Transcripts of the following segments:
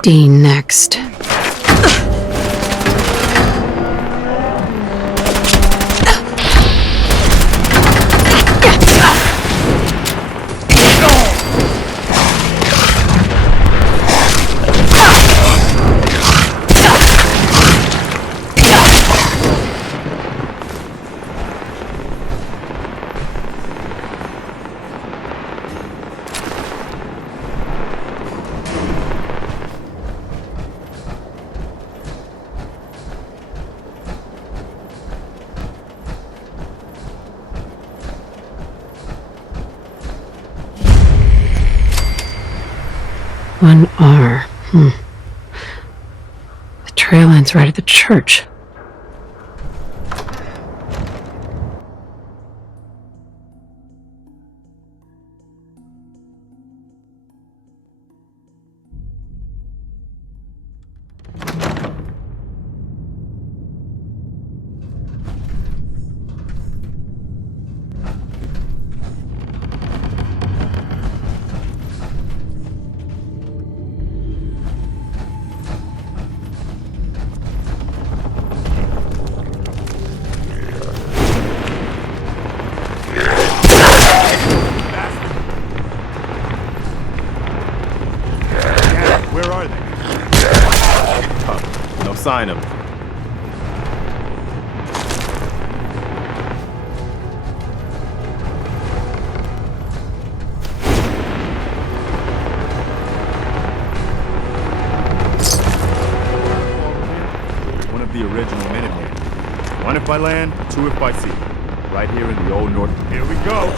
D next. One R. The trail ends right at the church. Sign him. One of the original Minutemen. One if by land, two if by sea. Right here in the old North. Here we go.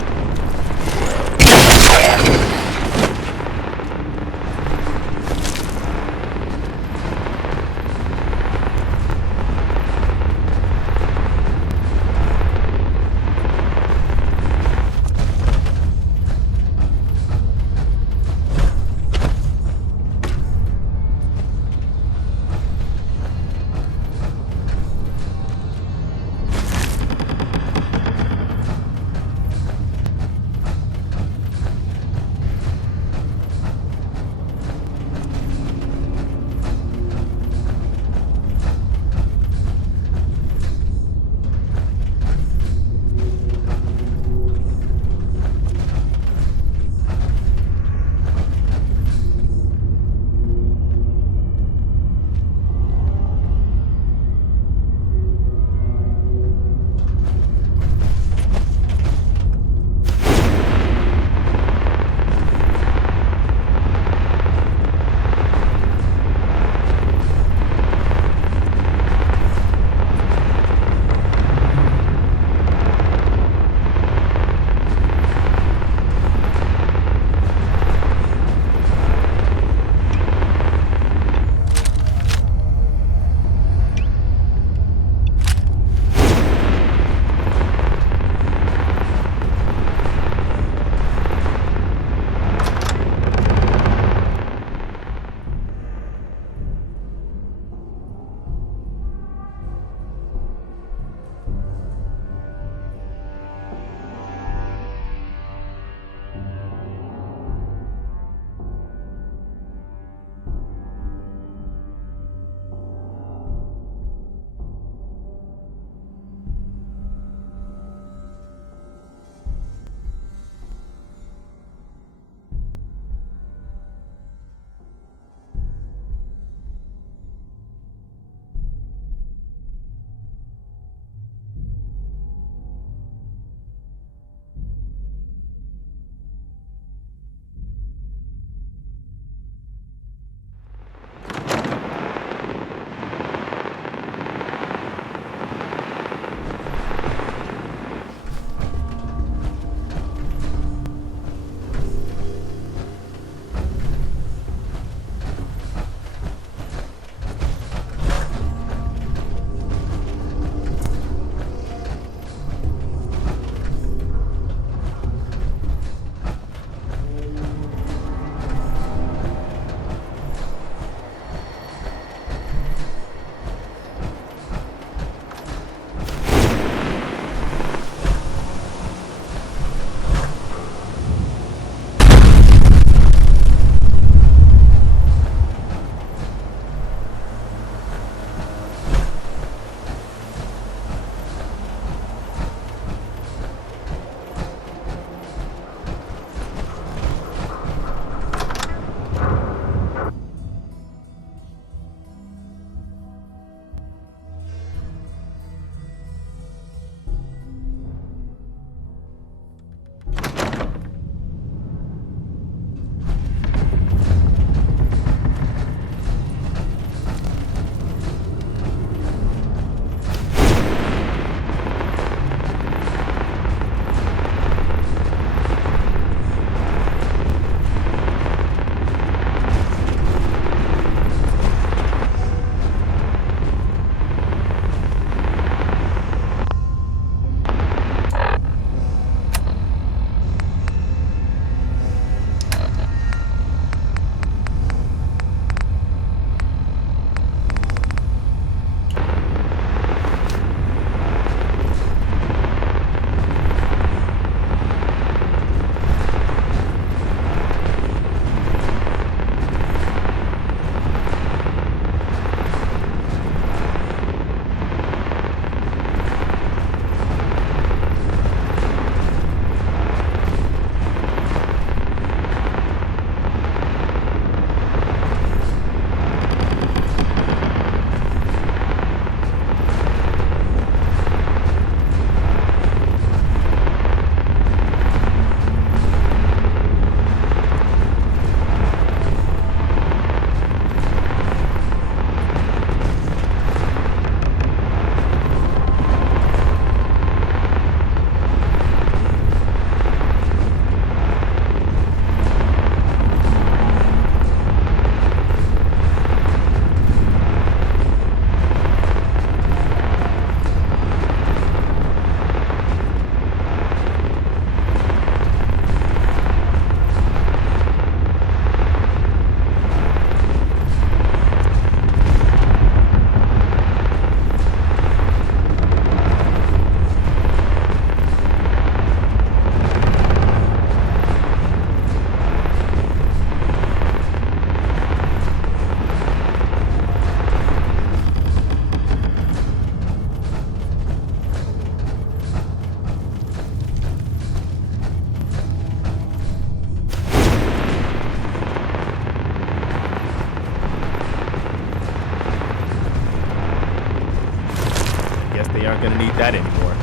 Not gonna need that anymore.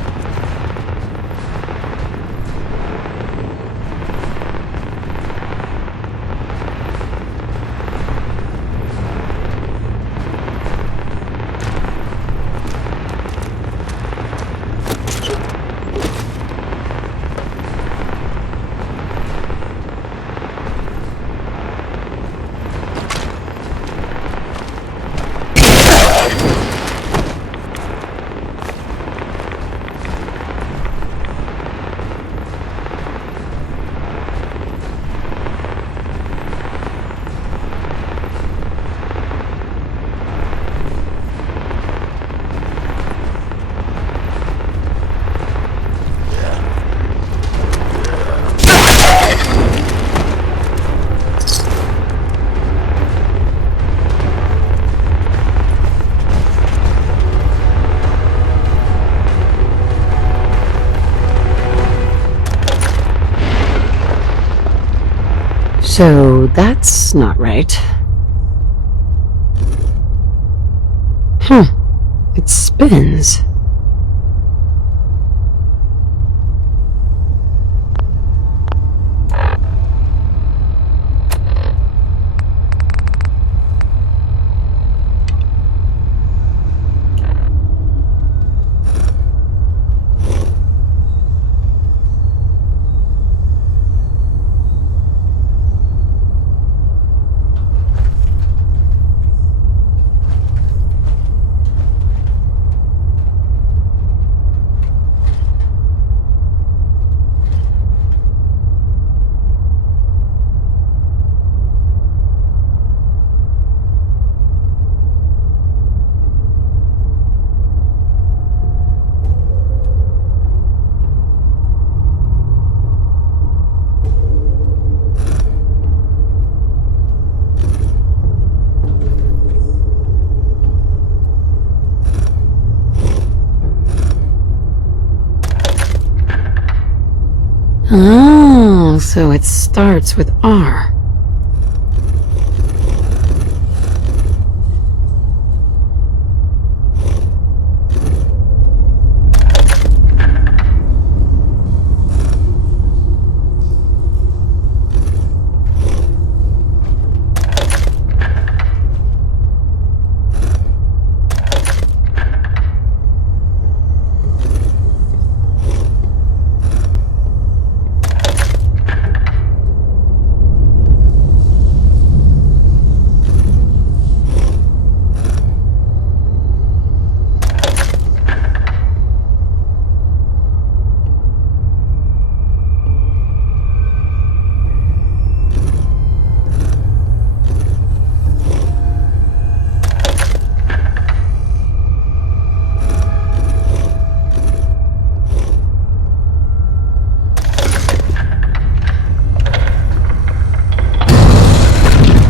So that's not right. It spins. Oh, so it starts with R.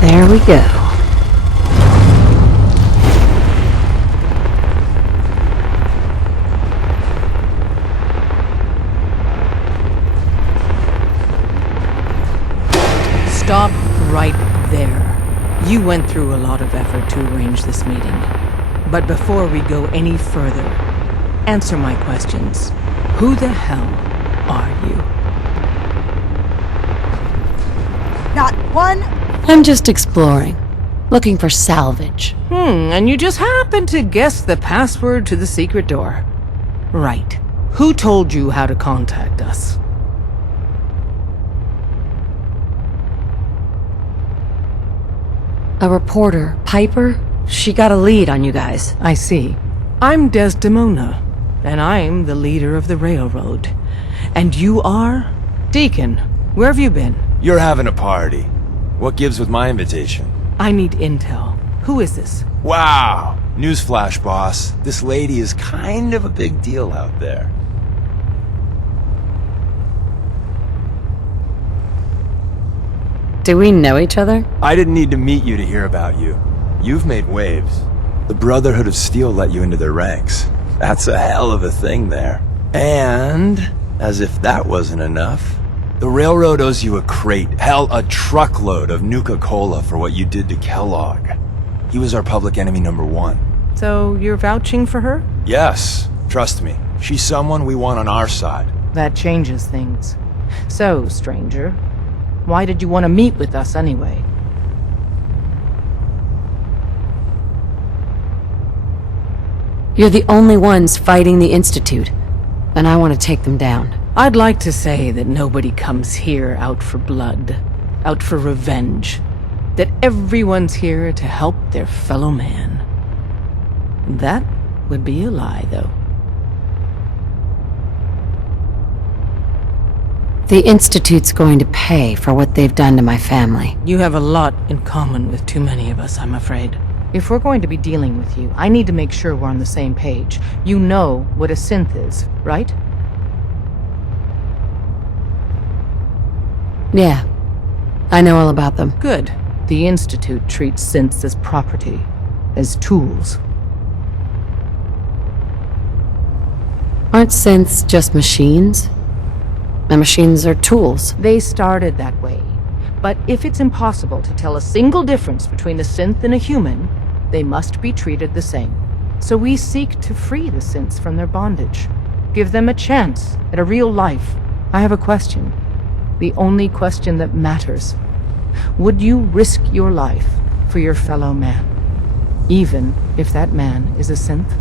There we go. Stop right there. You went through a lot of effort to arrange this meeting. But before we go any further, answer my questions. Who the hell are you? Not one. I'm just exploring, looking for salvage. And you just happened to guess the password to the secret door. Right. Who told you how to contact us? A reporter, Piper, she got a lead on you guys. I see. I'm Desdemona, and I'm the leader of the railroad. And you are? Deacon, where have you been? You're having a party. What gives with my invitation? I need intel. Who is this? Wow! Newsflash, boss. This lady is kind of a big deal out there. Do we know each other? I didn't need to meet you to hear about you. You've made waves. The Brotherhood of Steel let you into their ranks. That's a hell of a thing there. And, as if that wasn't enough, the Railroad owes you a crate, hell, a truckload of Nuka-Cola for what you did to Kellogg. He was our public enemy #1. So you're vouching for her? Yes. Trust me, she's someone we want on our side. That changes things. So, stranger, why did you want to meet with us anyway? You're the only ones fighting the Institute, and I want to take them down. I'd like to say that nobody comes here out for blood, out for revenge. That everyone's here to help their fellow man. That would be a lie, though. The Institute's going to pay for what they've done to my family. You have a lot in common with too many of us, I'm afraid. If we're going to be dealing with you, I need to make sure we're on the same page. You know what a synth is, right? Yeah, I know all about them. Good. The Institute treats synths as property, as tools. Aren't synths just machines? And machines are tools. They started that way. But if it's impossible to tell a single difference between a synth and a human, they must be treated the same. So we seek to free the synths from their bondage. Give them a chance at a real life. I have a question. The only question that matters. Would you risk your life for your fellow man? Even if that man is a synth?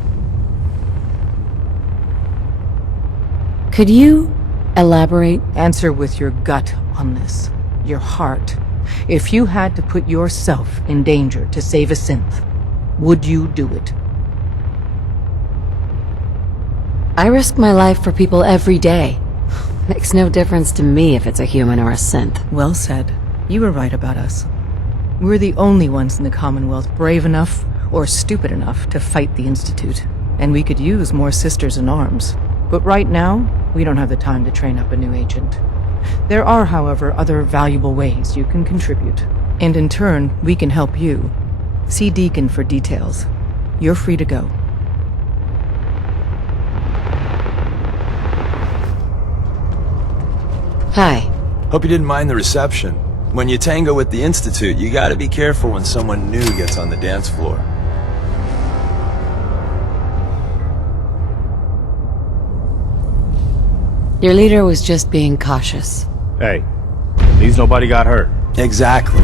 Could you elaborate? Answer with your gut on this. Your heart. If you had to put yourself in danger to save a synth, would you do it? I risk my life for people every day. Makes no difference to me if it's a human or a synth. Well said. You were right about us. We're the only ones in the Commonwealth brave enough or stupid enough to fight the Institute. And we could use more sisters in arms. But right now, we don't have the time to train up a new agent. There are, however, other valuable ways you can contribute. And in turn, we can help you. See Deacon for details. You're free to go. Hi. Hope you didn't mind the reception. When you tango with the Institute, you gotta be careful when someone new gets on the dance floor. Your leader was just being cautious. Hey, at least nobody got hurt. Exactly.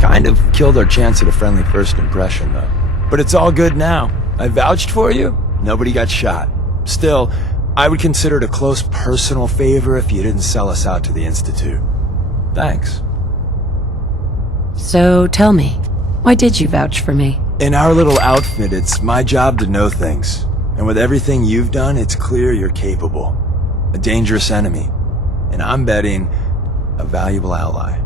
Kind of killed our chance at a friendly first impression, though. But it's all good now. I vouched for you. Nobody got shot. Still, I would consider it a close personal favor if you didn't sell us out to the Institute. Thanks. So tell me, why did you vouch for me? In our little outfit, it's my job to know things. And with everything you've done, it's clear you're capable. A dangerous enemy. And I'm betting a valuable ally.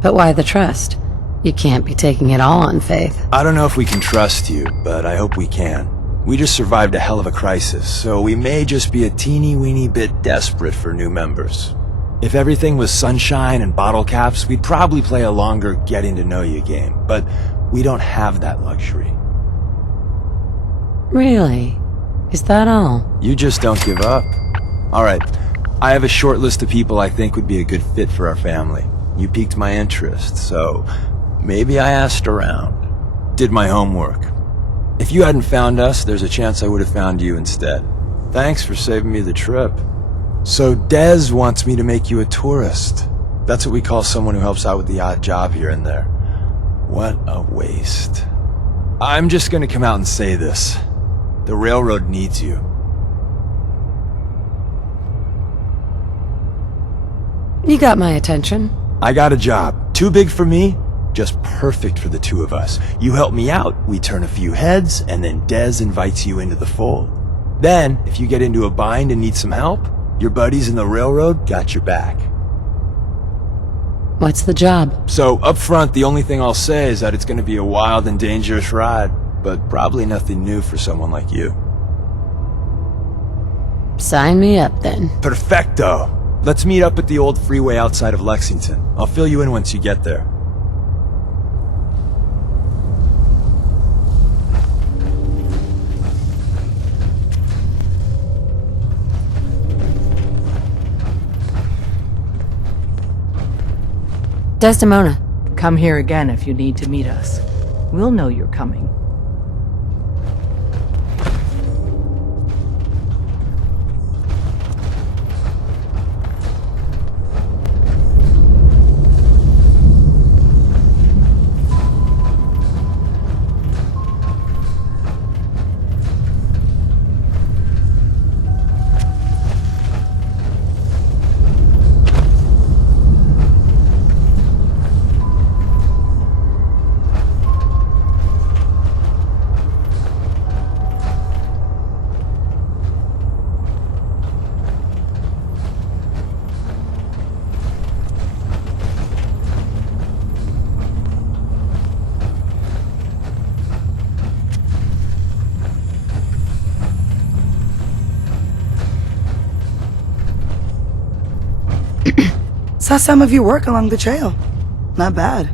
But why the trust? You can't be taking it all on faith. I don't know if we can trust you, but I hope we can. We just survived a hell of a crisis, so we may just be a teeny-weeny bit desperate for new members. If everything was sunshine and bottle caps, we'd probably play a longer getting-to-know-you game, but we don't have that luxury. Really? Is that all? You just don't give up. Alright, I have a short list of people I think would be a good fit for our family. You piqued my interest, so maybe I asked around. Did my homework. If you hadn't found us, there's a chance I would have found you instead. Thanks for saving me the trip. So Dez wants me to make you a tourist. That's what we call someone who helps out with the odd job here and there. What a waste. I'm just gonna come out and say this. The railroad needs you. You got my attention. I got a job. Too big for me, just perfect for the two of us. You help me out, we turn a few heads, and then Dez invites you into the fold. Then, if you get into a bind and need some help, your buddies in the railroad got your back. What's the job? So, up front, the only thing I'll say is that it's gonna be a wild and dangerous ride, but probably nothing new for someone like you. Sign me up, then. Perfecto! Let's meet up at the old freeway outside of Lexington. I'll fill you in once you get there. Desdemona. Come here again if you need to meet us. We'll know you're coming. Saw some of your work along the trail. Not bad.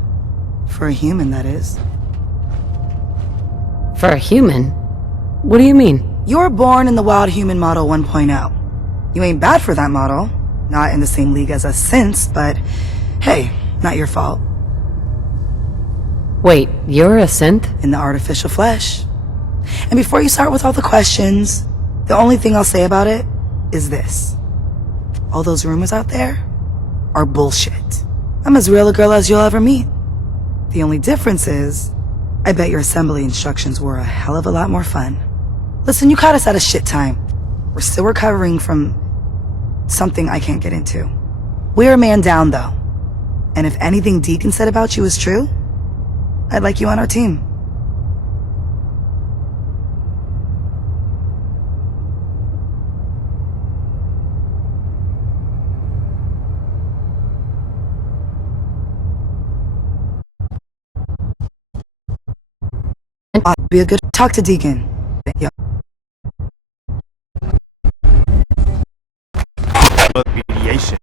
For a human, that is. For a human? What do you mean? You were born in the Wild Human Model 1.0. You ain't bad for that model. Not in the same league as us since, but hey, not your fault. Wait, you're a synth? In the artificial flesh. And before you start with all the questions, the only thing I'll say about it is this. All those rumors out there are bullshit. I'm as real a girl as you'll ever meet. The only difference is, I bet your assembly instructions were a hell of a lot more fun. Listen, you caught us at a shit time. We're still recovering from something I can't get into. We're a man down, though. And if anything Deacon said about you is true, I'd like you on our team. Be a good talk to Deacon. Yeah. Mediation.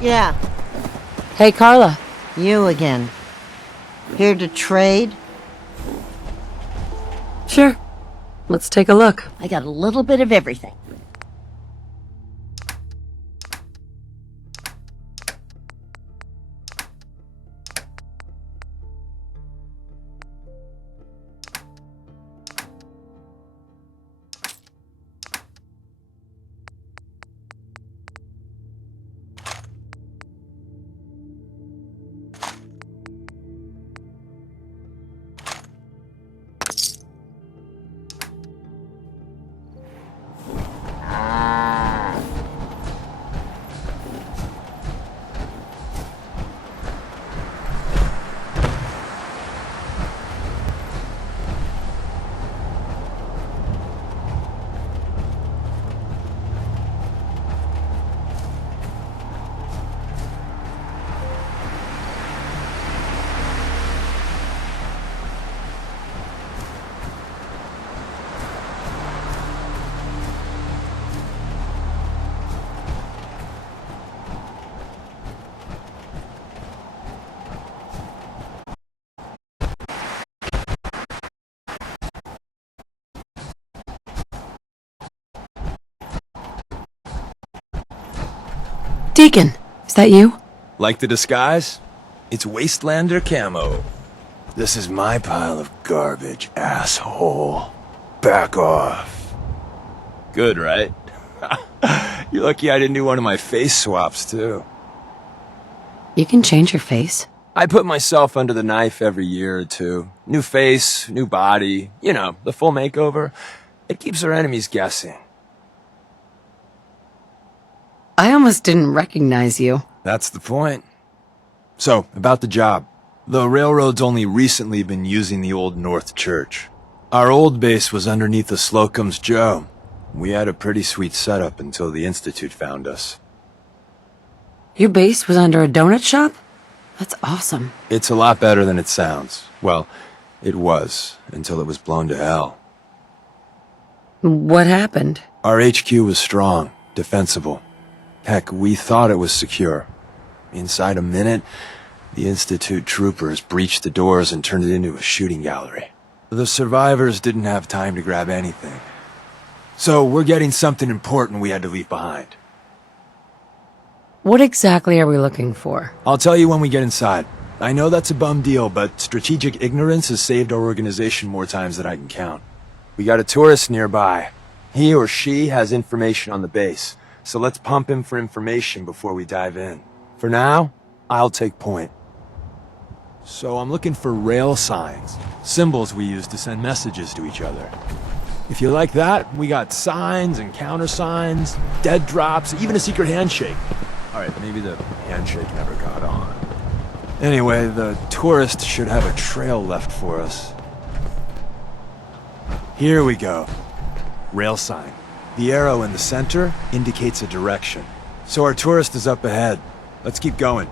Yeah, Hey, Carla. you again. Here to trade? Sure. Let's take a look. I got a little bit of everything. Deacon, is that you? Like the disguise? It's Wastelander camo. This is my pile of garbage, asshole. Back off. Good, right? You're lucky I didn't do one of my face swaps, too. You can change your face. I put myself under the knife every year or two. New face, new body, you know, the full makeover. It keeps our enemies guessing. I almost didn't recognize you. That's the point. So, about the job. The railroad's only recently been using the Old North Church. Our old base was underneath the Slocum's Joe. We had a pretty sweet setup until the Institute found us. Your base was under a donut shop? That's awesome. It's a lot better than it sounds. Well, it was, until it was blown to hell. What happened? Our HQ was strong, defensible. Heck, we thought it was secure. Inside a minute, the Institute troopers breached the doors and turned it into a shooting gallery. The survivors didn't have time to grab anything. So we're getting something important we had to leave behind. What exactly are we looking for? I'll tell you when we get inside. I know that's a bum deal, but strategic ignorance has saved our organization more times than I can count. We got a tourist nearby. He or she has information on the base, so let's pump him for information before we dive in. For now, I'll take point. So I'm looking for rail signs, symbols we use to send messages to each other. If you like that, we got signs and countersigns, dead drops, even a secret handshake. Alright, maybe the handshake never got on. Anyway, the tourist should have a trail left for us. Here we go. Rail sign. The arrow in the center indicates a direction. So our tourist is up ahead. Let's keep going.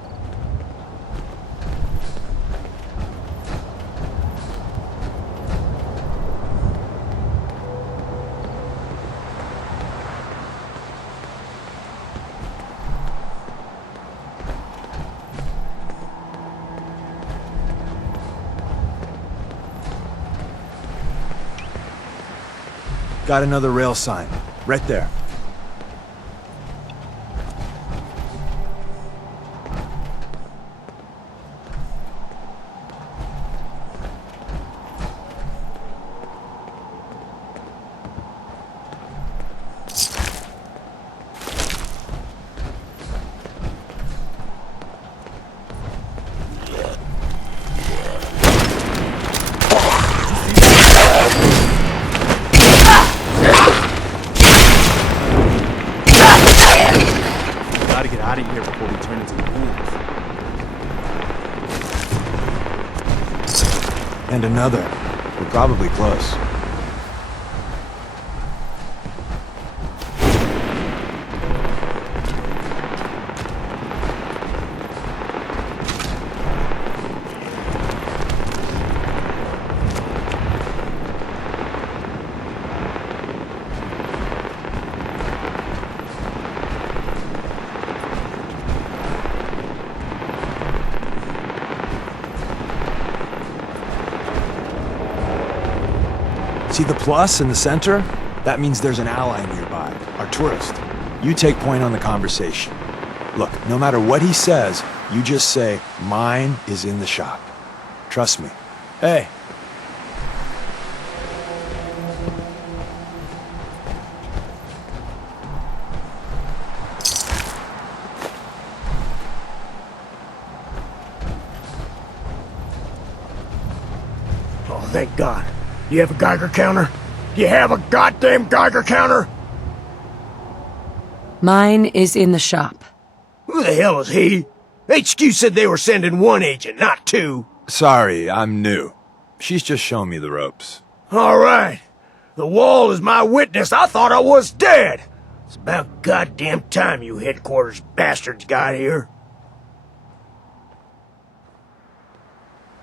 Got another rail sign. Right there. Gotta get out of here before we turn into fools. And another. We're probably close. See the plus in the center? That means there's an ally nearby, our tourist. You take point on the conversation. Look, no matter what he says, you just say, "Mine is in the shop." Trust me. Hey. Oh, thank God. You have a Geiger counter? You have a goddamn Geiger counter? Mine is in the shop. Who the hell is he? HQ said they were sending one agent, not two. Sorry, I'm new. She's just showing me the ropes. All right. The wall is my witness. I thought I was dead. It's about goddamn time you headquarters bastards got here.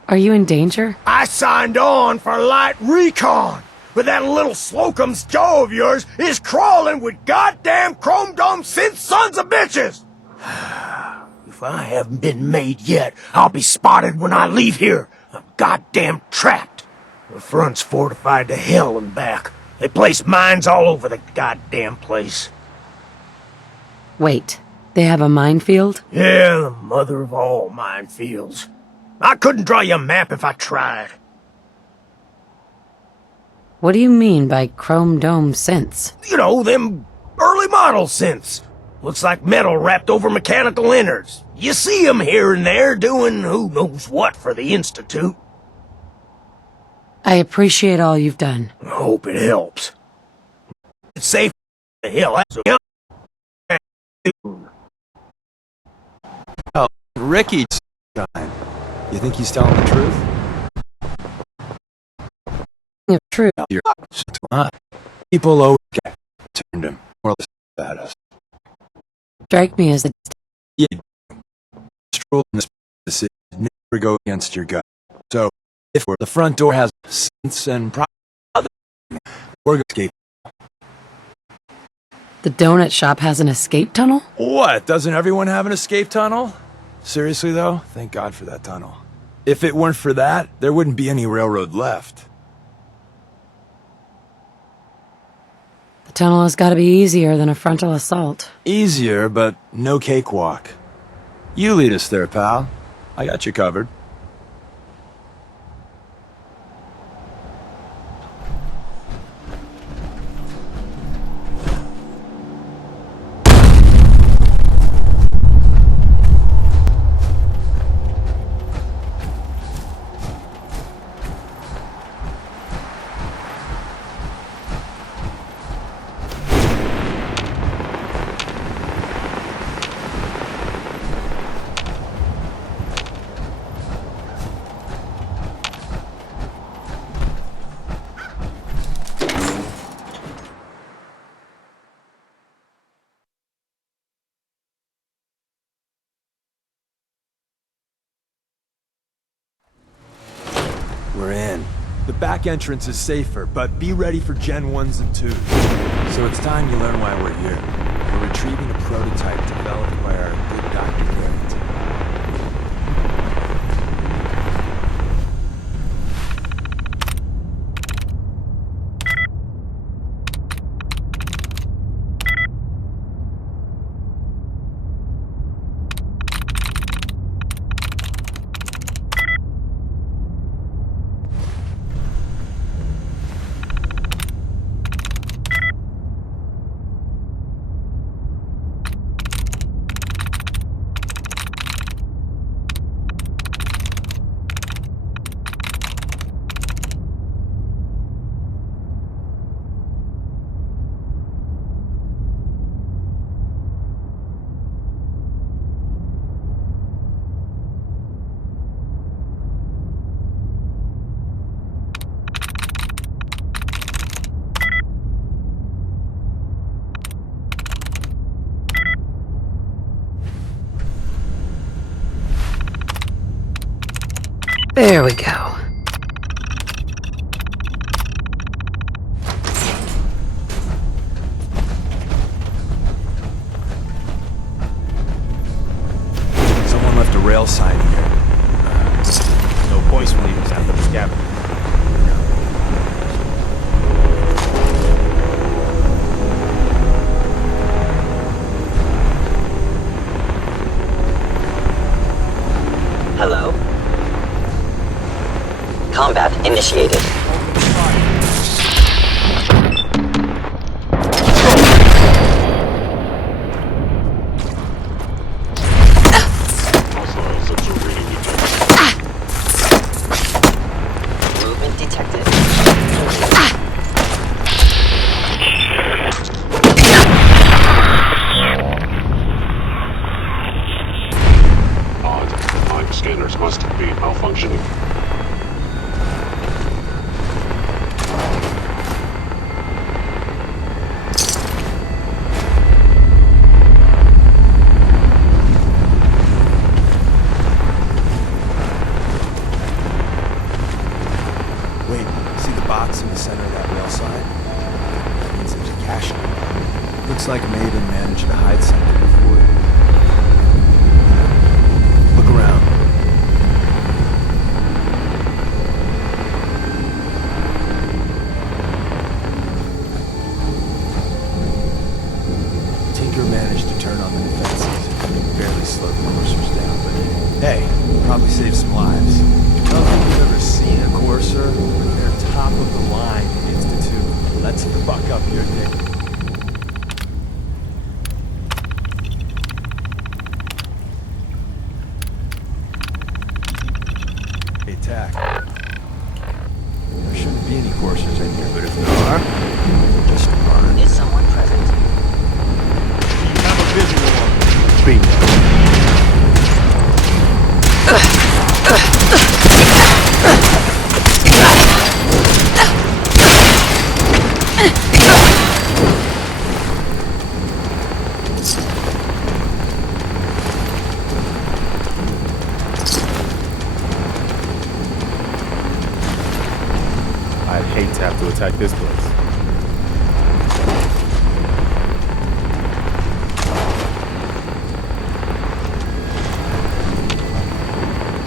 Are you in danger? I signed on for light recon, but that little Slocum's Joe of yours is crawling with goddamn chrome dome synth sons of bitches! If I haven't been made yet, I'll be spotted when I leave here. I'm goddamn trapped. The front's fortified to hell and back. They place mines all over the goddamn place. Wait, they have a minefield? Yeah, the mother of all minefields. I couldn't draw you a map if I tried. What do you mean by chrome dome synths? You know, them early model synths. Looks like metal wrapped over mechanical innards. You see 'em here and there doing who knows what for the Institute. I appreciate all you've done. I hope it helps. It's safe to hell. Ricky shine. You think he's telling the truth? It's true. You're not. People always get turned him more or less at us. Strike me as a Yeah. Stroll in this decision never go against your gut. So, if the front door has sense and pride, we're gonna escape. The donut shop has an escape tunnel? What? Doesn't everyone have an escape tunnel? Seriously, though? Thank God for that tunnel. If it weren't for that, there wouldn't be any railroad left. The tunnel has got to be easier than a frontal assault. Easier, but no cakewalk. You lead us there, pal. I got you covered. We're in. The back entrance is safer, but be ready for Gen 1s and 2s. So it's time you learn why we're here. We're retrieving a prototype developed by our good Dr. Garrett. There we go. Someone left a rail sign here. No voice leaders after the scavenger. Hello? Combat initiated. Movement detected. Odd. Time scanners must be malfunctioning. Wait, see the box in the center of that rail sign? That means there's a cache in it. Looks like Maven managed to hide something before it. Look around. Tinker managed to turn on the defenses and barely slowed the coursers down, but hey, probably saved some lives. I don't think we've ever seen a courser with their top of the line Institute. Let's fuck up your day. Hey, Tack. There shouldn't be any coursers in here, but if there are, just run. Is someone present? You have a visual on the speed. I'd hate to have to attack this place.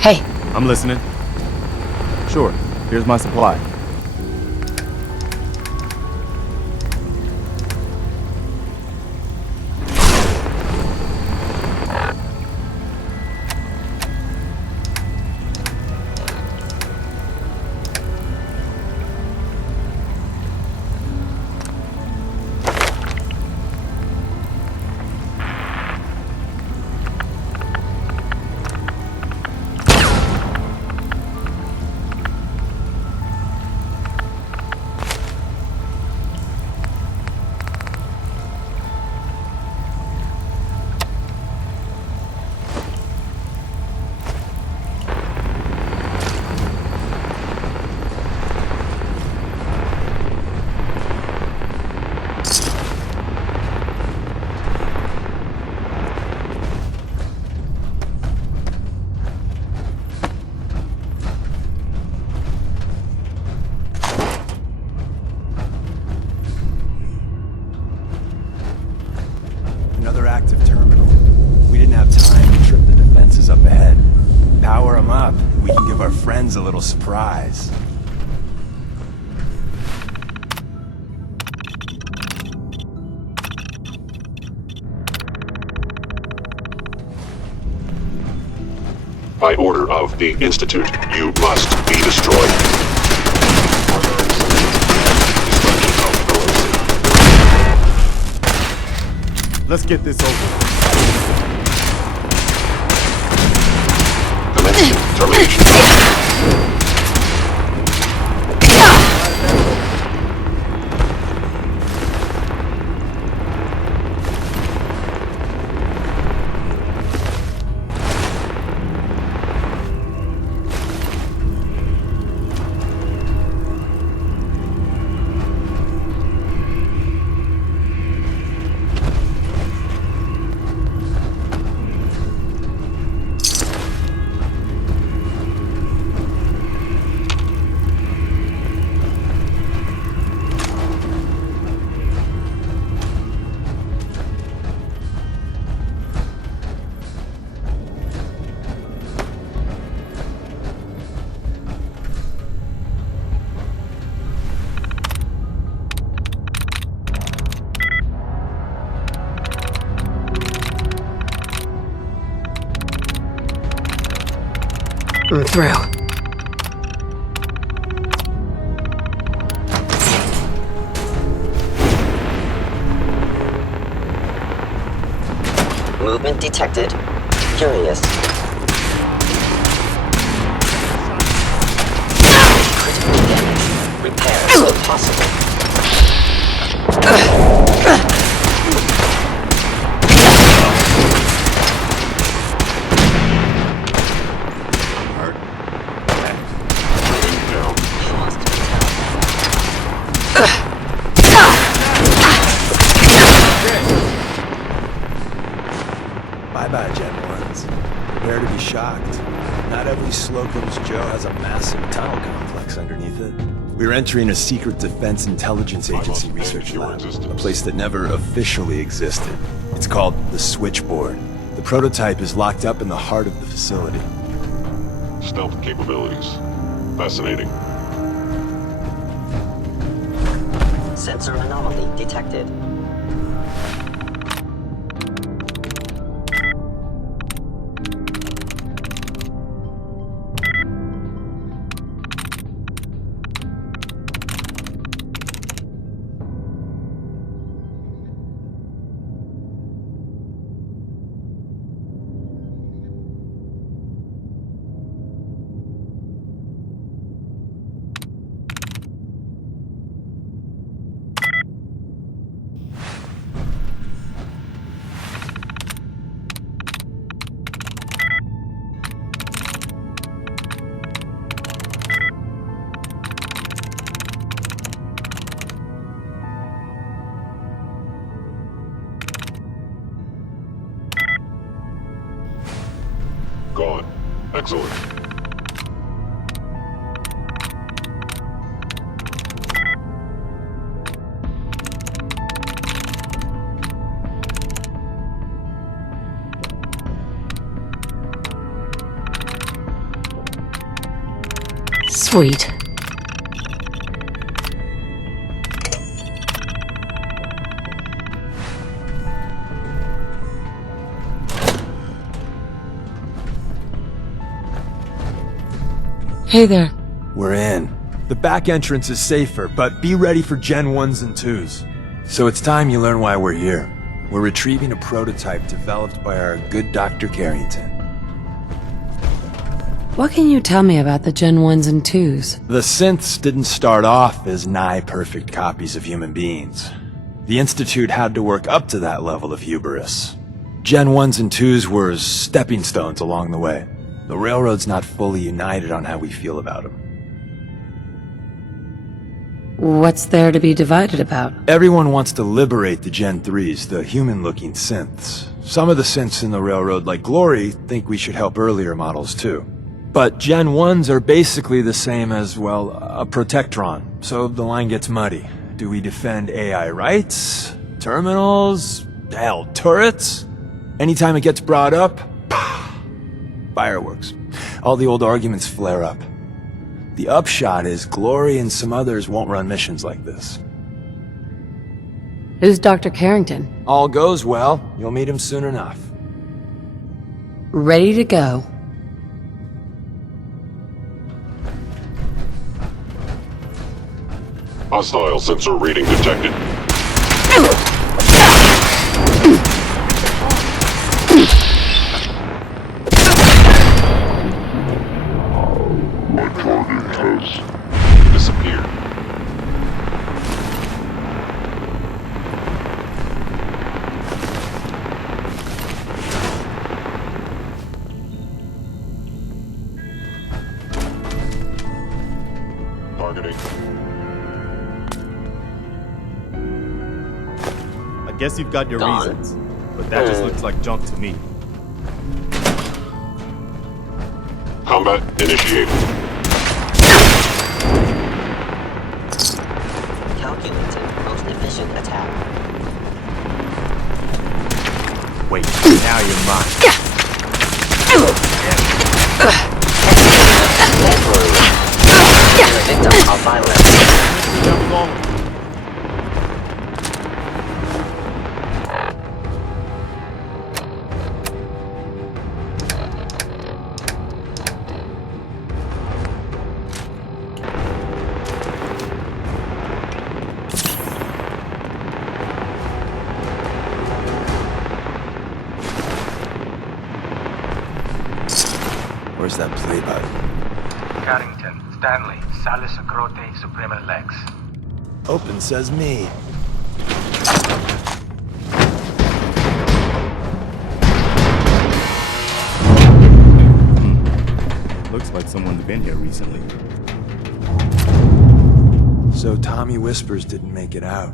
Hey, I'm listening. Sure, here's my supply. Another active terminal. We didn't have time to trip the defenses up ahead. Power them up. We can give our friends a little surprise. By order of the Institute, you must be destroyed. Let's get this over. Commencing termination. I'm through. Movement detected. Curious. Critical damage. Repair if possible. Bye-bye, Gen 1s. Prepare to be shocked. Not every Slocum's Joe has a massive tunnel complex underneath it. We're entering a secret Defense Intelligence Agency research lab, a place that never officially existed. It's called the Switchboard. The prototype is locked up in the heart of the facility. Stealth capabilities. Fascinating. Sensor anomaly detected. Excellent. Sweet. Hey there. We're in. The back entrance is safer, but be ready for Gen 1s and 2s. So it's time you learn why we're here. We're retrieving a prototype developed by our good Dr. Carrington. What can you tell me about the Gen 1s and 2s? The synths didn't start off as nigh-perfect copies of human beings. The Institute had to work up to that level of hubris. Gen 1s and 2s were stepping stones along the way. The Railroad's not fully united on how we feel about them. What's there to be divided about? Everyone wants to liberate the Gen 3s, the human-looking synths. Some of the synths in the Railroad, like Glory, think we should help earlier models too. But Gen 1s are basically the same as, well, a Protectron, so the line gets muddy. Do we defend AI rights? Terminals? Hell, turrets? Anytime it gets brought up, fireworks. All the old arguments flare up. The upshot is Glory and some others won't run missions like this. Who's Dr. Carrington? All goes well, you'll meet him soon enough. Ready to go. Hostile sensor reading detected. My target has disappeared. Targeting. I guess you've got your Gone. reasons, but that just looks like junk to me. Combat initiated. Calculated most efficient attack. Wait, now you're mine. You're a victim of violence. That was all. Where's that play button? Carrington, Stanley, Salus Grote, Suprema Lex. Open says me. Looks like someone's been here recently. So Tommy Whispers didn't make it out.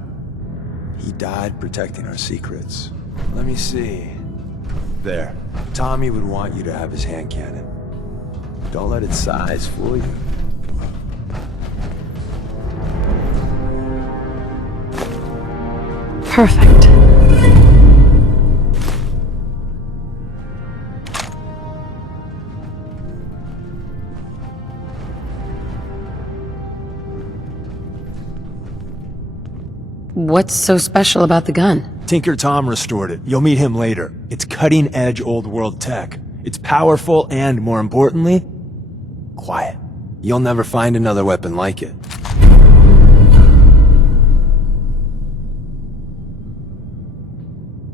He died protecting our secrets. Let me see. There. Tommy would want you to have his hand cannon. Don't let its size fool you. Perfect. What's so special about the gun? Tinker Tom restored it. You'll meet him later. It's cutting-edge old-world tech. It's powerful and, more importantly, quiet. You'll never find another weapon like it.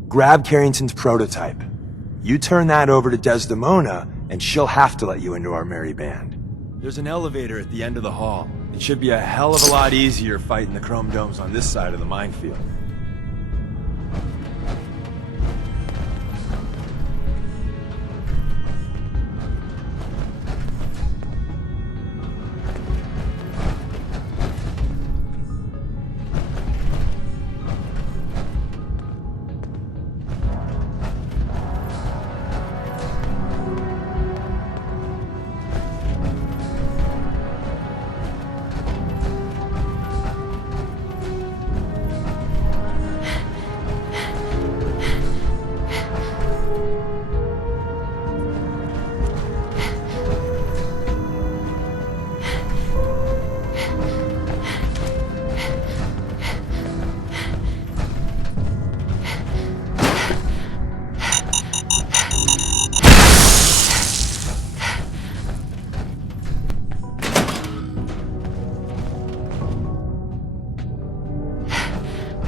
Grab Carrington's prototype. You turn that over to Desdemona, and she'll have to let you into our merry band. There's an elevator at the end of the hall. It should be a hell of a lot easier fighting the chrome domes on this side of the minefield.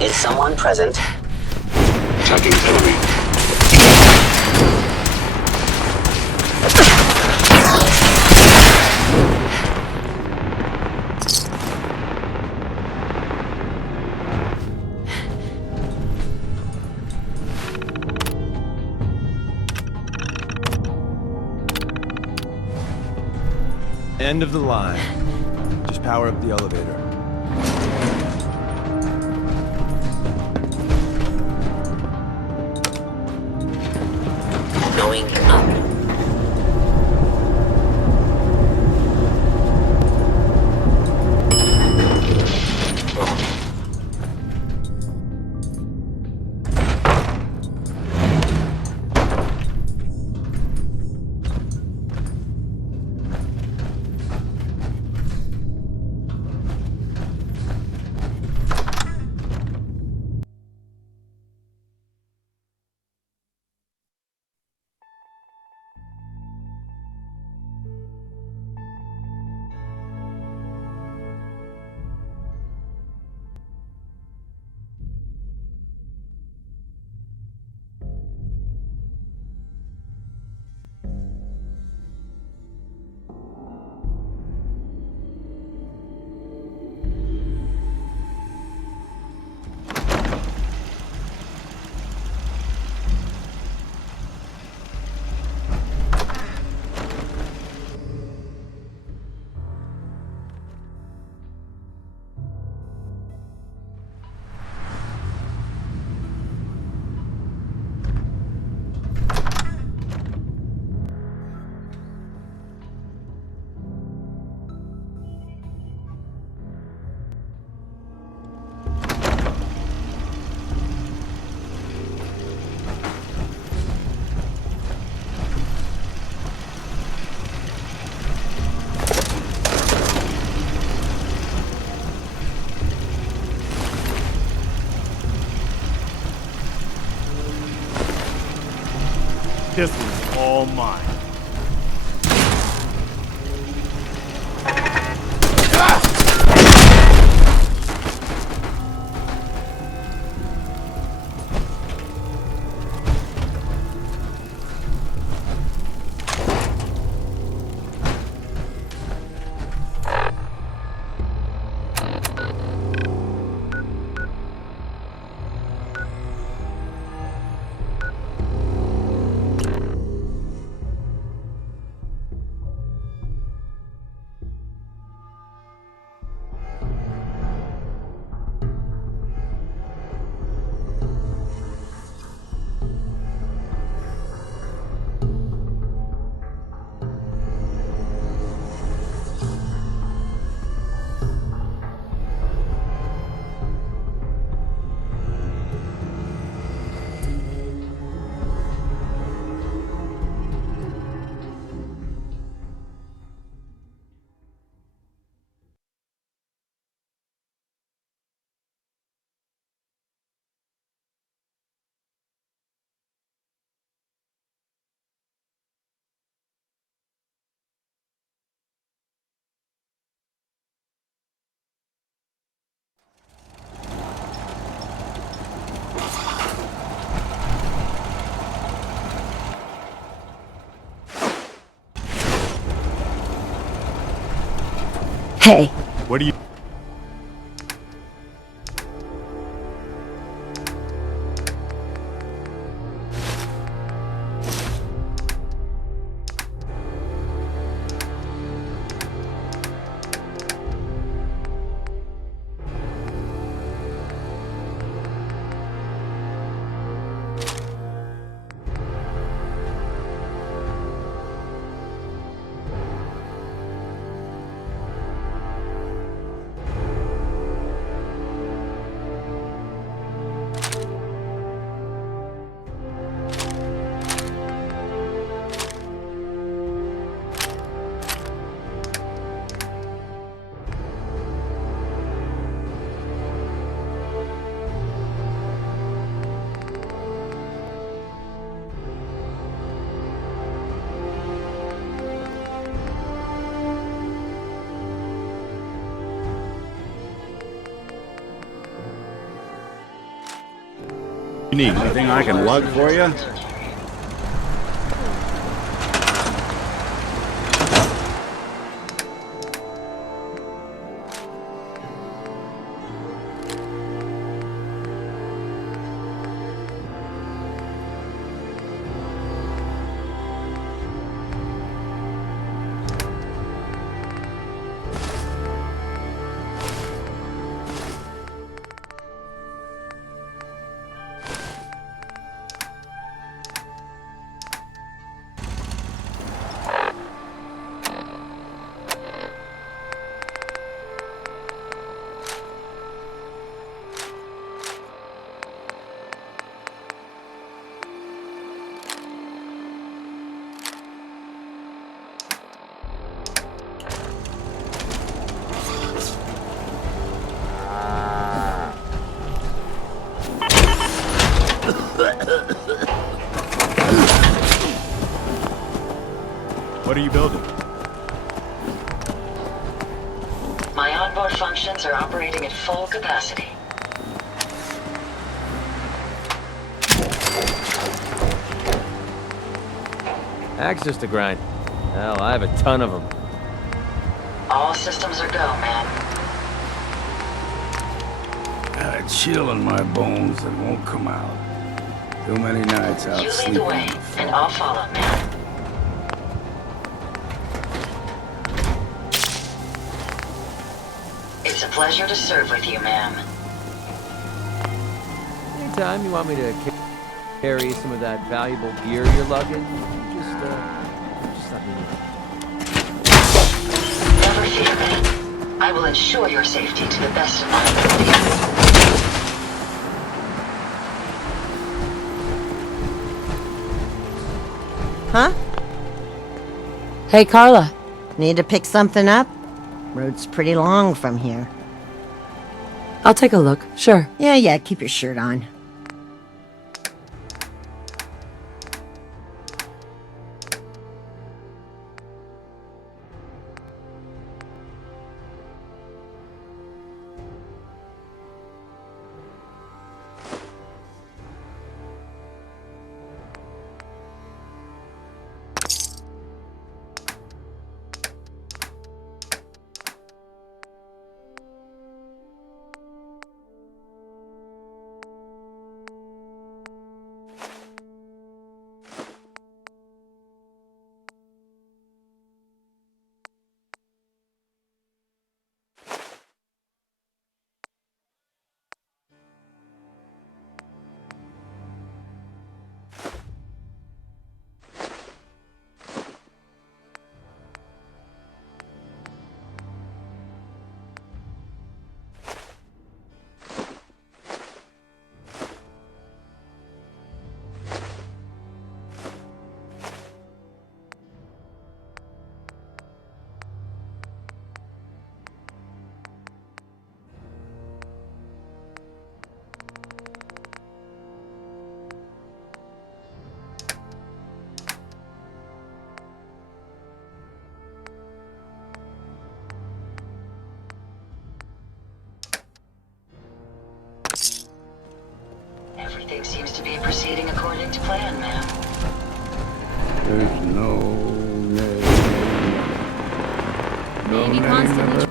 Is someone present? Attacking enemy. End of the line. Just power up the elevator. Going up. This one's all mine. Hey, What do you... You need Anything I can lug for you? What are you building? My onboard functions are operating at full capacity. Access to grind. Hell, I have a ton of them. All systems are go, man. Got a chill in my bones that won't come out. Too many nights out You lead sleeping. the way, and I'll follow, man. It's a pleasure to serve with you, ma'am. Anytime you want me to carry some of that valuable gear you're lugging, just let me know. Never fear, man. I will ensure your safety to the best of my ability. Huh? Hey, Carla. Need to pick something up? Road's pretty long from here. I'll take a look, sure. Yeah, keep your shirt on. Everything seems to be proceeding according to plan, ma'am. There's no name. No Maybe name constantly of it.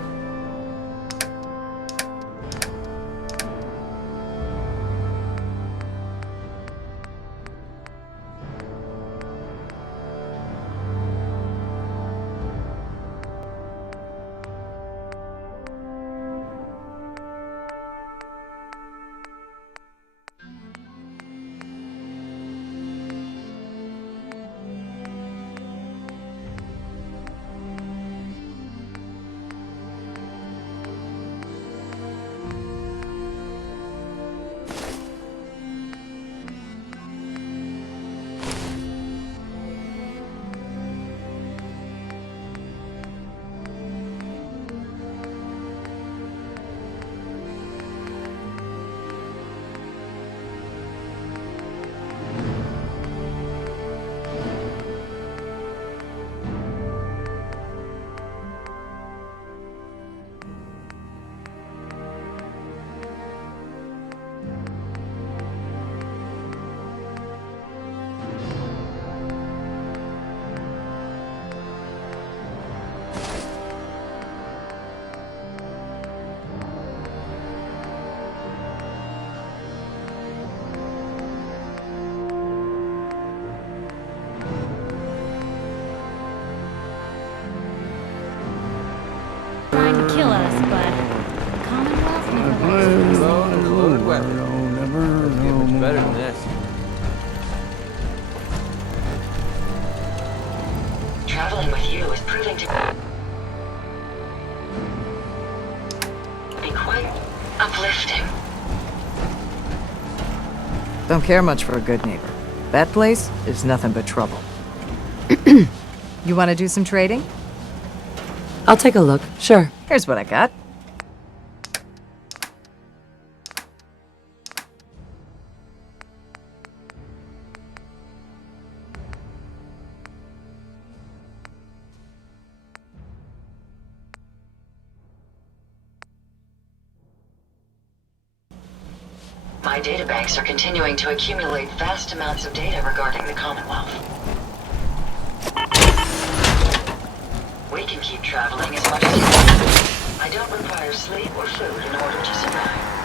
quite uplifting. Don't care much for a good neighbor. That place is nothing but trouble. You want to do some trading? I'll take a look, sure. Here's what I got. My databanks are continuing to accumulate vast amounts of data regarding the Commonwealth. We can keep traveling as much as you want. I don't require sleep or food in order to survive.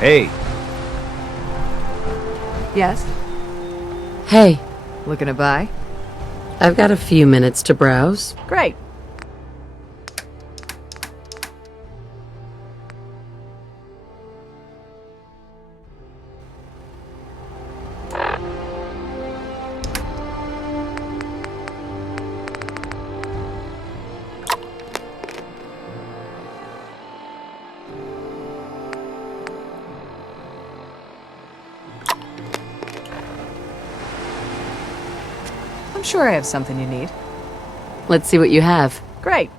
Hey. Yes? Hey, Looking to buy? I've got a few minutes to browse. Great. I'm sure I have something you need. Let's see what you have. Great.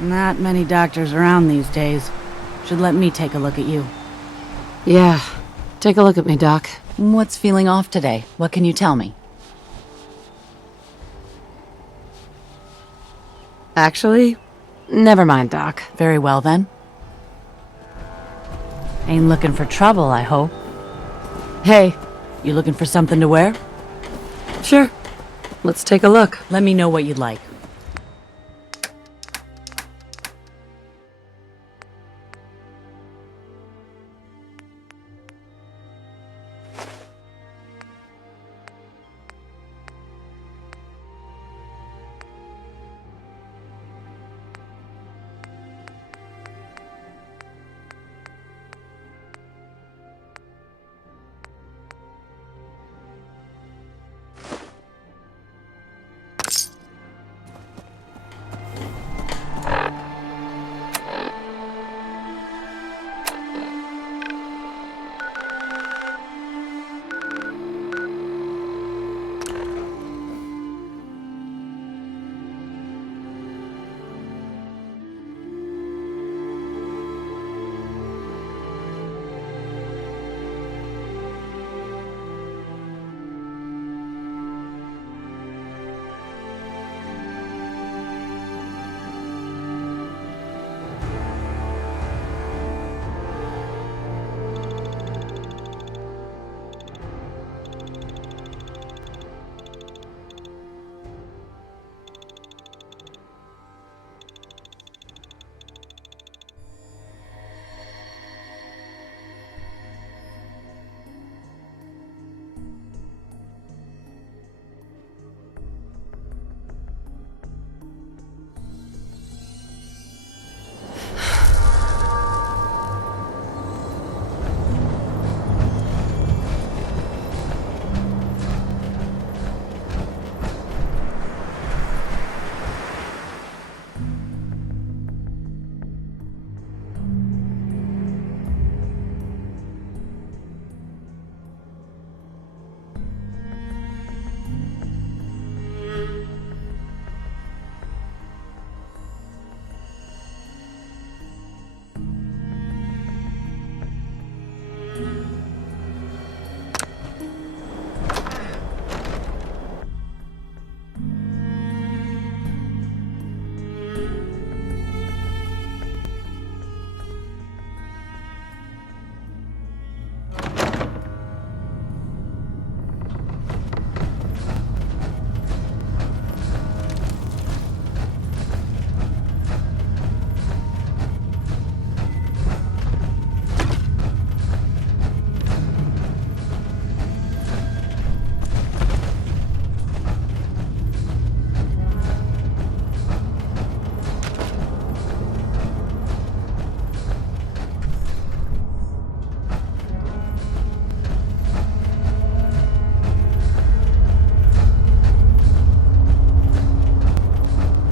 Not many doctors around these days. Should let me take a look at you. Yeah, take a look at me, Doc. What's feeling off today? What can you tell me? Actually, never mind, Doc. Very well then. Ain't looking for trouble, I hope. Hey, You looking for something to wear? sure. Let's take a look. Let me know what you'd like.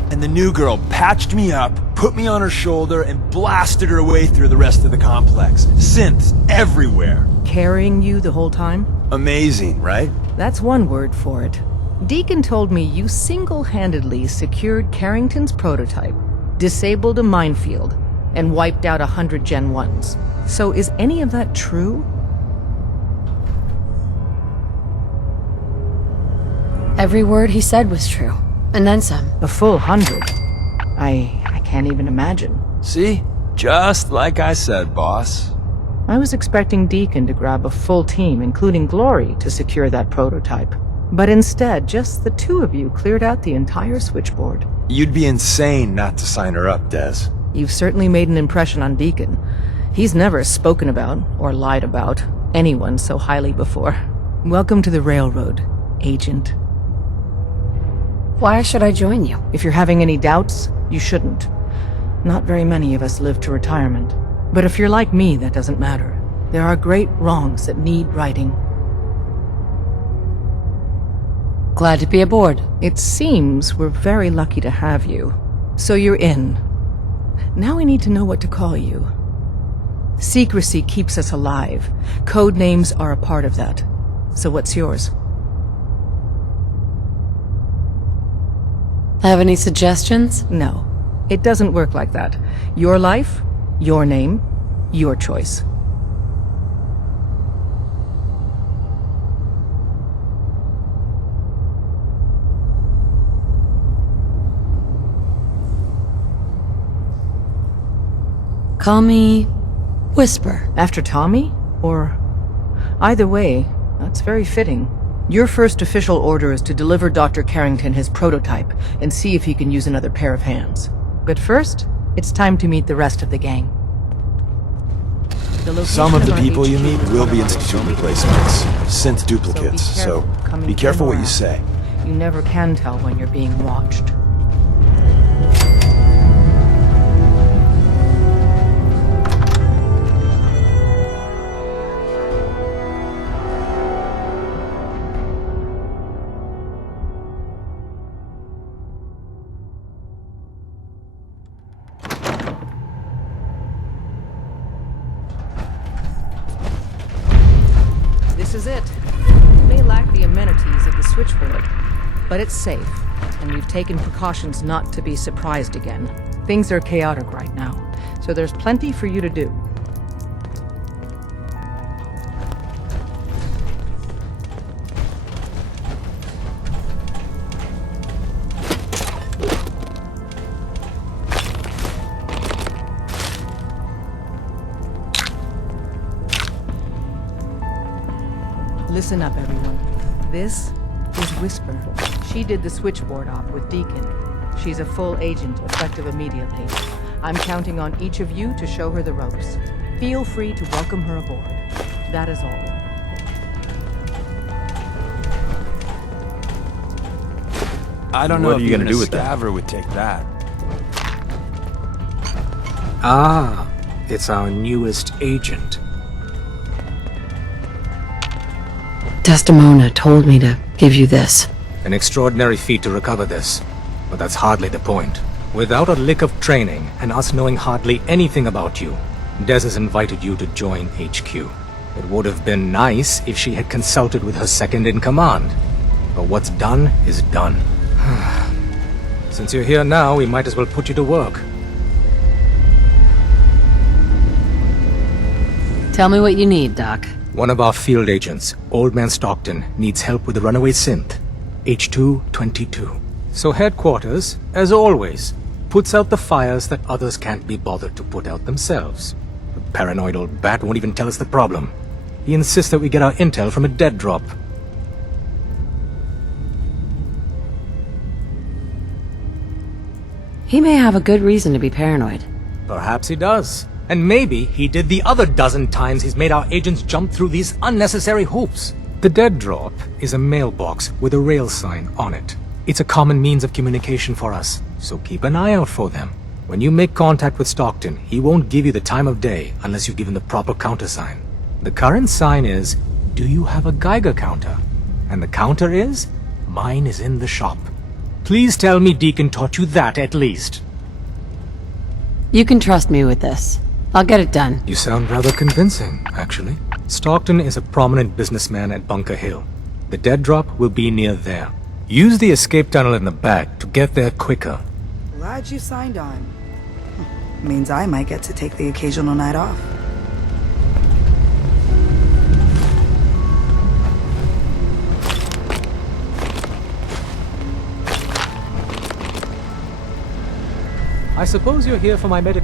And the new girl patched me up, put me on her shoulder, and blasted her way through the rest of the complex. Synths everywhere. Carrying you the whole time? Amazing, right? That's one word for it. Deacon told me you single-handedly secured Carrington's prototype, disabled a minefield, and wiped out 100 Gen 1s. So is any of that true? Every word he said was true. And then some. A full 100? I can't even imagine. See? Just like I said, boss. I was expecting Deacon to grab a full team, including Glory, to secure that prototype. But instead, just the two of you cleared out the entire switchboard. You'd be insane not to sign her up, Des. You've certainly made an impression on Deacon. He's never spoken about, or lied about, anyone so highly before. Welcome to the Railroad, Agent. Why should I join you? If you're having any doubts, you shouldn't. Not very many of us live to retirement. But if you're like me, that doesn't matter. There are great wrongs that need righting. Glad to be aboard. It seems we're very lucky to have you. So you're in. Now we need to know what to call you. Secrecy keeps us alive. Code names are a part of that. So what's yours? Have any suggestions? No. It doesn't work like that. Your life, your name, your choice. Call me Whisper. After Tommy? Or... Either way, that's very fitting. Your first official order is to deliver Dr. Carrington his prototype and see if he can use another pair of hands. But first, it's time to meet the rest of the gang. Some of the people you meet will be Institute replacements, synth duplicates, so be careful what you say. You never can tell when you're being watched. This is it. It may lack the amenities of the switchboard, but it's safe, and we've taken precautions not to be surprised again. Things are chaotic right now, so there's plenty for you to do. Listen up, everyone. This is Whisper. She did the switchboard op with Deacon. She's a full agent, effective immediately. I'm counting on each of you to show her the ropes. Feel free to welcome her aboard. That is all. I don't know What are if you gonna even do a with that? scaver would take that. Ah, it's our newest agent. Desdemona told me to give you this. An extraordinary feat to recover this, but that's hardly the point. Without a lick of training, and us knowing hardly anything about you, Des has invited you to join HQ. It would have been nice if she had consulted with her second-in-command, but what's done is done. Since you're here now, we might as well put you to work. Tell me what you need, Doc. One of our field agents, Old Man Stockton, needs help with the runaway synth, H222. So headquarters, as always, puts out the fires that others can't be bothered to put out themselves. The paranoid old bat won't even tell us the problem. He insists that we get our intel from a dead drop. He may have a good reason to be paranoid. Perhaps he does. And maybe he did the other dozen times he's made our agents jump through these unnecessary hoops. The dead drop is a mailbox with a rail sign on it. It's a common means of communication for us, so keep an eye out for them. When you make contact with Stockton, he won't give you the time of day unless you give him the proper countersign. The current sign is, do you have a Geiger counter? And the counter is, mine is in the shop. Please tell me Deacon taught you that at least. You can trust me with this. I'll get it done. You sound rather convincing, actually. Stockton is a prominent businessman at Bunker Hill. The dead drop will be near there. Use the escape tunnel in the back to get there quicker. Glad you signed on. Means I might get to take the occasional night off. I suppose you're here for my medic...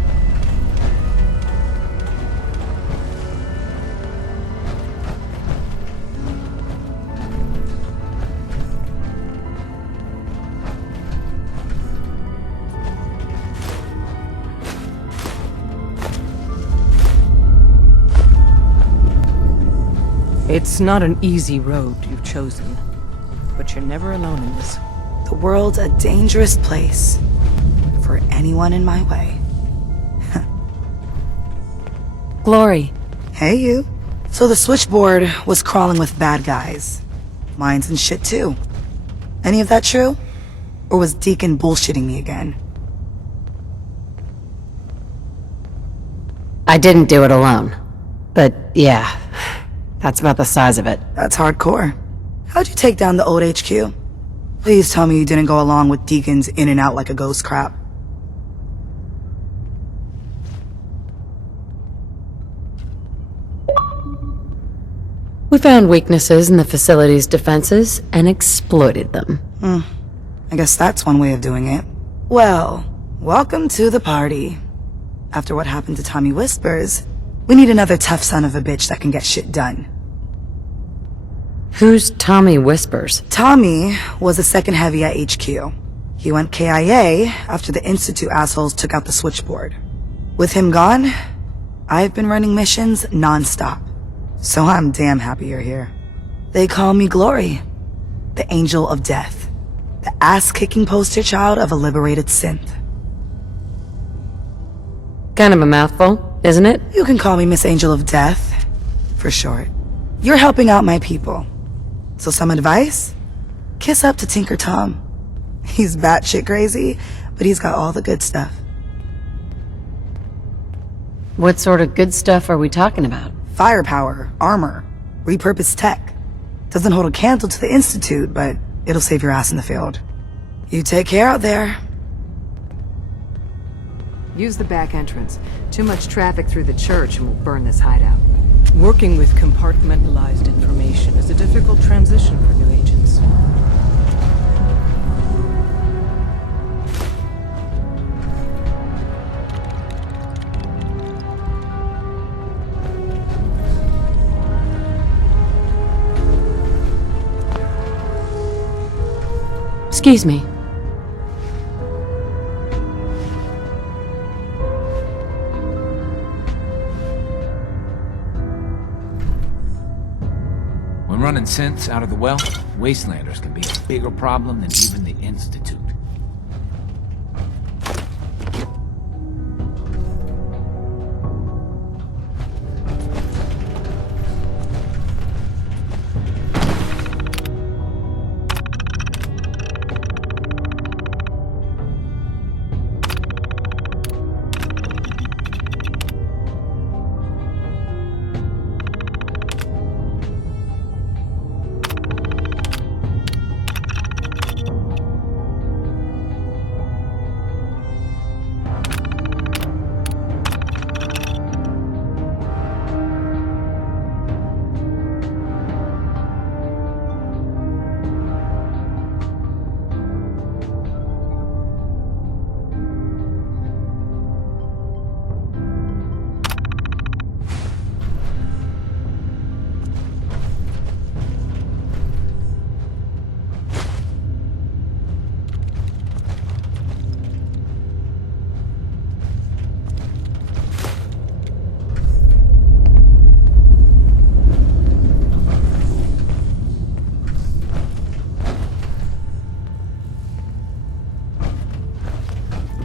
It's not an easy road you've chosen, but you're never alone in this. The world's a dangerous place for anyone in my way. Glory. Hey, you. So the switchboard was crawling with bad guys. Mines and shit, too. Any of that true? Or was Deacon bullshitting me again? I didn't do it alone. But yeah, that's about the size of it. That's hardcore. How'd you take down the old HQ? Please tell me you didn't go along with Deacon's in and out like a ghost crap. We found weaknesses in the facility's defenses and exploited them. I guess that's one way of doing it. Well, welcome to the party. After what happened to Tommy Whispers, we need another tough son of a bitch that can get shit done. Who's Tommy Whispers? Tommy was the second heavy at HQ. He went KIA after the Institute assholes took out the switchboard. With him gone, I've been running missions non-stop. So I'm damn happy you're here. They call me Glory, the Angel of Death, the ass-kicking poster child of a liberated synth. Kind of a mouthful, isn't it? You can call me Miss Angel of Death, for short. You're helping out my people. So some advice? Kiss up to Tinker Tom. He's batshit crazy, but he's got all the good stuff. What sort of good stuff are we talking about? Firepower, armor, repurposed tech. Doesn't hold a candle to the Institute, but it'll save your ass in the field. You take care out there. Use the back entrance. Too much traffic through the church and we'll burn this hideout. Working with compartmentalized information is a difficult transition for new agents. Excuse me. When running synths out of the well, wastelanders can be a bigger problem than even the Institute.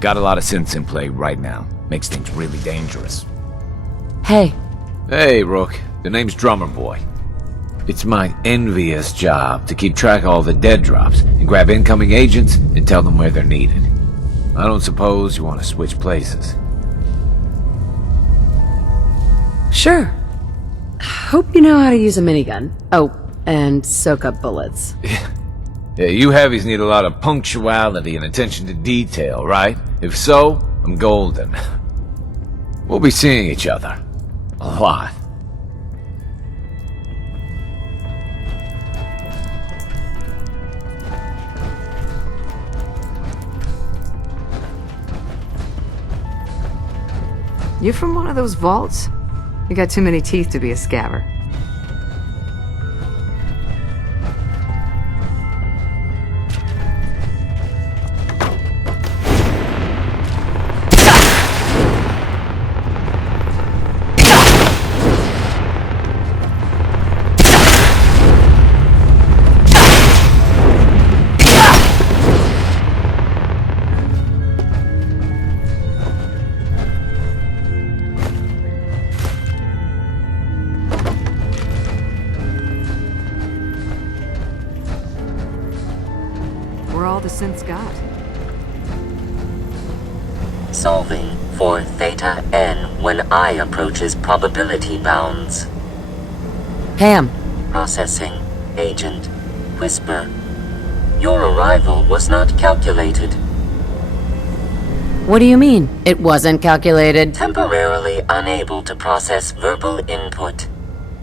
got a lot of synths in play right now. Makes things really dangerous. Hey. Hey, Rook. The name's Drummer Boy. It's my envious job to keep track of all the dead drops and grab incoming agents and tell them where they're needed. I don't suppose you want to switch places. Sure. Hope you know how to use a minigun. Oh, and soak up bullets. Yeah, you heavies need a lot of punctuality and attention to detail, right? If so, I'm golden. We'll be seeing each other. A lot. You from one of those vaults? You got too many teeth to be a scabber. All the synths got. Solving for Theta N when I approaches probability bounds. Pam. Processing. Agent. Whisper. Your arrival was not calculated. What do you mean, it wasn't calculated? Temporarily unable to process verbal input.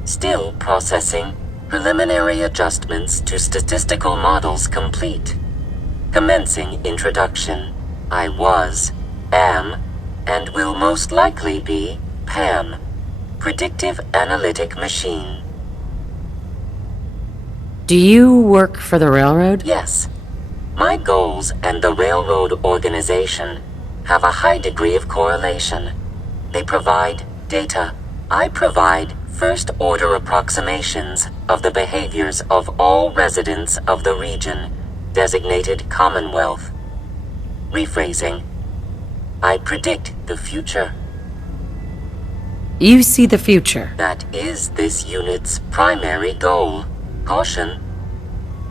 Still processing. Preliminary adjustments to statistical models complete. Commencing introduction. I was, am, and will most likely be Pam. Predictive Analytic Machine. Do you work for the railroad? Yes. My goals and the railroad organization have a high degree of correlation. They provide data. I provide first-order approximations of the behaviors of all residents of the region designated Commonwealth. Rephrasing. I predict the future. You see the future. That is this unit's primary goal. Caution.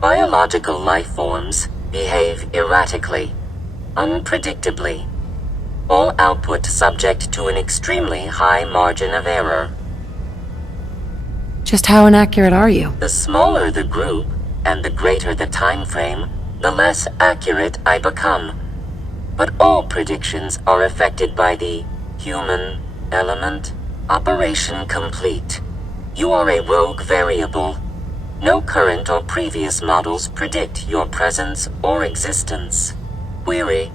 Biological life forms behave erratically, unpredictably. All output subject to an extremely high margin of error. Just how inaccurate are you? The smaller the group, and the greater the time frame, the less accurate I become. But all predictions are affected by the human element. Operation complete. You are a rogue variable. No current or previous models predict your presence or existence. Query.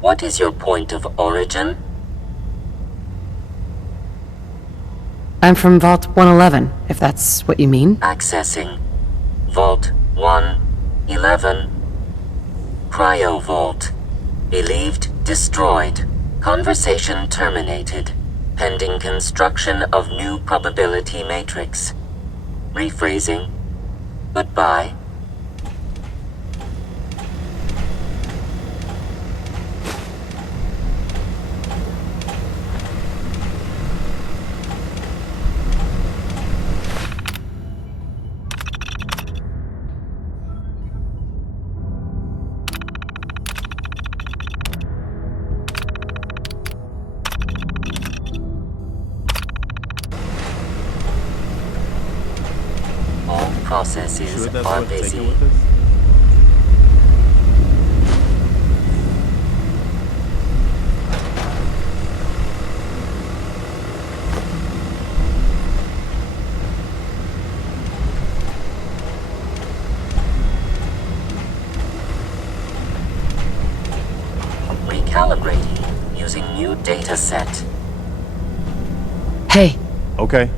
What is your point of origin? I'm from Vault 111, if that's what you mean. Accessing. Vault 111. Cryo Vault. Believed destroyed. Conversation terminated. Pending construction of new probability matrix. Rephrasing. Goodbye. Processes are busy. Recalibrating using new data set. Hey. Okay.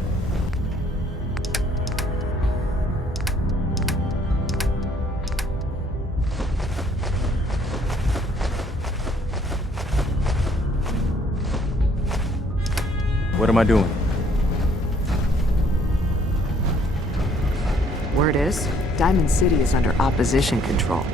What am I doing? Word is, Diamond City is under opposition control.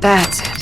That's it.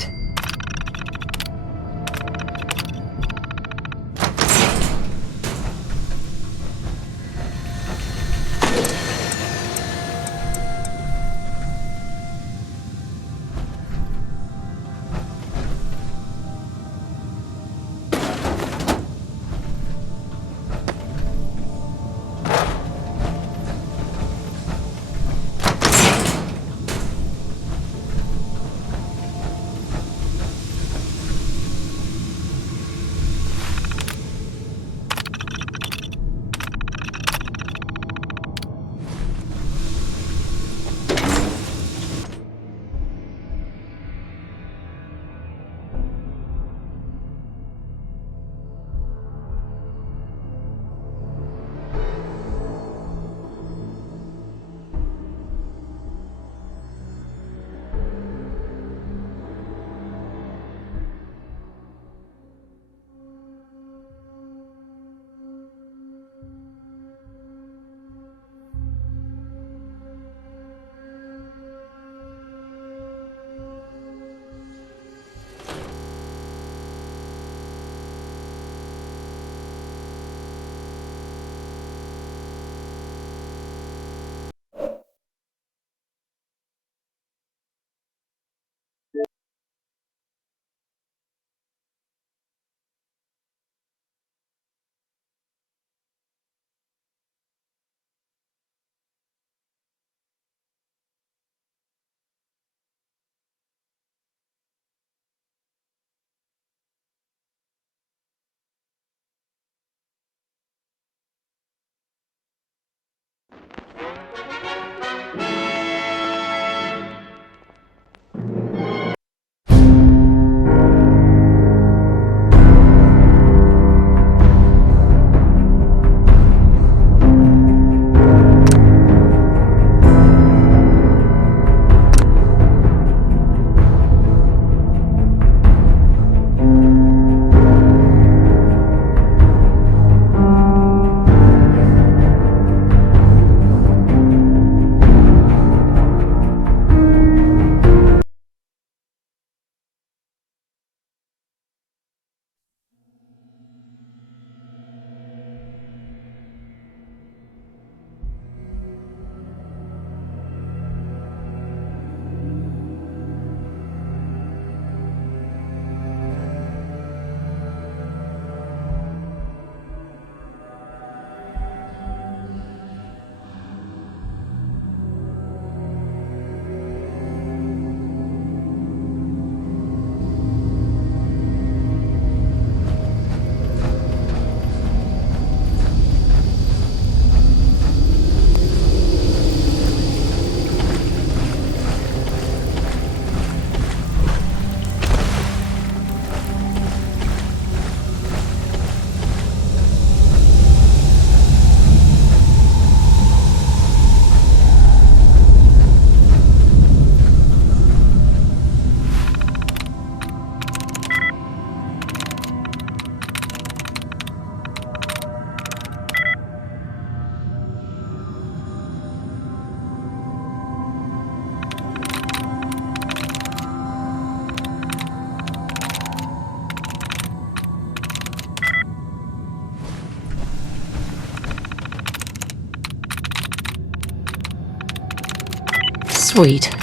Sweet.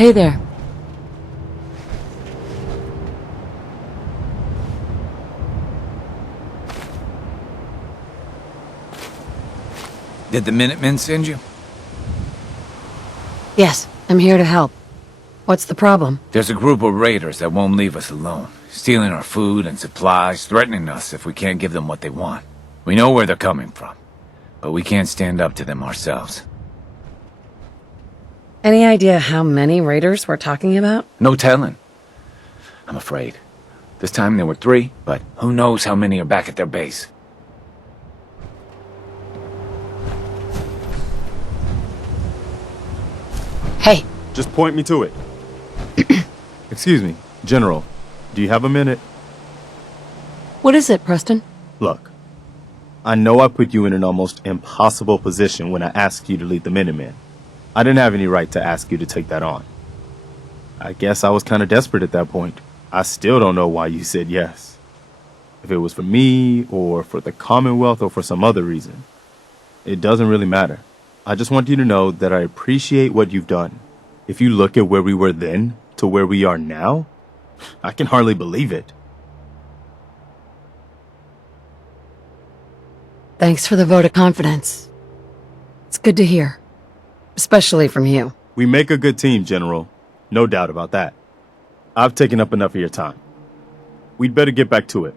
Hey there. Did the Minutemen send you? Yes, I'm here to help. What's the problem? There's a group of raiders that won't leave us alone, stealing our food and supplies, threatening us if we can't give them what they want. We know where they're coming from, but we can't stand up to them ourselves. Any idea how many raiders we're talking about? No telling. I'm afraid. This time there were 3, but who knows how many are back at their base. Hey. Just point me to it. Excuse me, General. Do you have a minute? What is it, Preston? Look, I know I put you in an almost impossible position when I asked you to lead the Minutemen. I didn't have any right to ask you to take that on. I guess I was kind of desperate at that point. I still don't know why you said yes. If it was for me, or for the Commonwealth, or for some other reason. It doesn't really matter. I just want you to know that I appreciate what you've done. If you look at where we were then to where we are now, I can hardly believe it. Thanks for the vote of confidence. It's good to hear. Especially from you. We make a good team, General. No doubt about that. I've taken up enough of your time. We'd better get back to it.